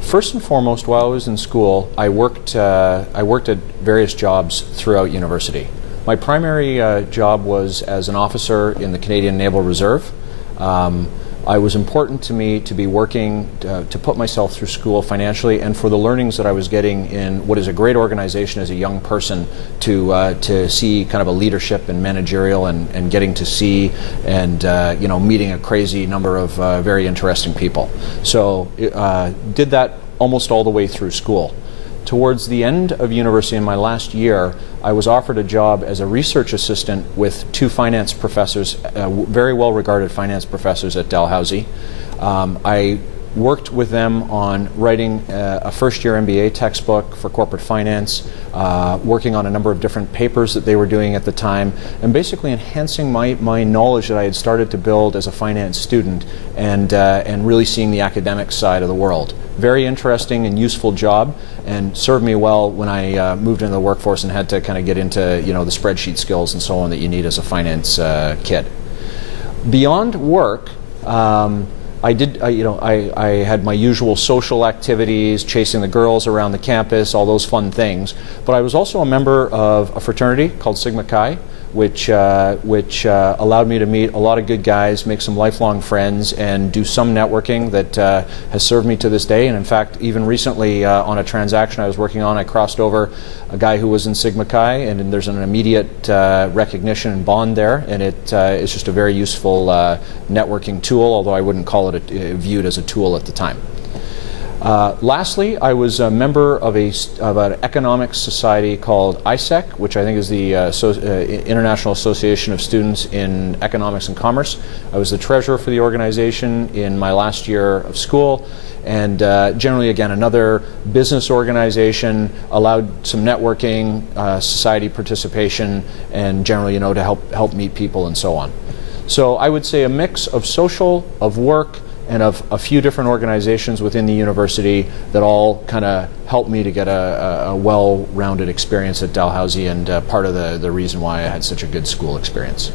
First and foremost, while I was in school, I worked at various jobs throughout university. My primary job was as an officer in the Canadian Naval Reserve. It was important to me to be working to put myself through school financially, and for the learnings that I was getting in what is a great organization as a young person to see kind of a leadership and managerial and getting to see and meeting a crazy number of very interesting people. So did that almost all the way through school. Towards the end of university, in my last year, I was offered a job as a research assistant with two finance professors, very well-regarded finance professors at Dalhousie. I worked with them on writing a first-year MBA textbook for corporate finance, working on a number of different papers that they were doing at the time, and basically enhancing my knowledge that I had started to build as a finance student and really seeing the academic side of the world. Very interesting and useful job, and served me well when I moved into the workforce and had to kind of get into the spreadsheet skills and so on that you need as a finance kid. Beyond work, I had my usual social activities, chasing the girls around the campus, all those fun things. But I was also a member of a fraternity called Sigma Chi, which allowed me to meet a lot of good guys, make some lifelong friends, and do some networking that has served me to this day. And in fact, even recently on a transaction I was working on, I crossed over a guy who was in Sigma Chi, and there's an immediate recognition and bond there, and it's just a very useful networking tool, although I wouldn't call it viewed as a tool at the time. Lastly, I was a member of an economics society called ISEC, which I think is the International Association of Students in Economics and Commerce. I was the treasurer for the organization in my last year of school, and generally, again, another business organization, allowed some networking, society participation, and generally, to help meet people and so on. So I would say a mix of social, of work, and of a few different organizations within the university that all kind of helped me to get a well-rounded experience at Dalhousie, and part of the reason why I had such a good school experience.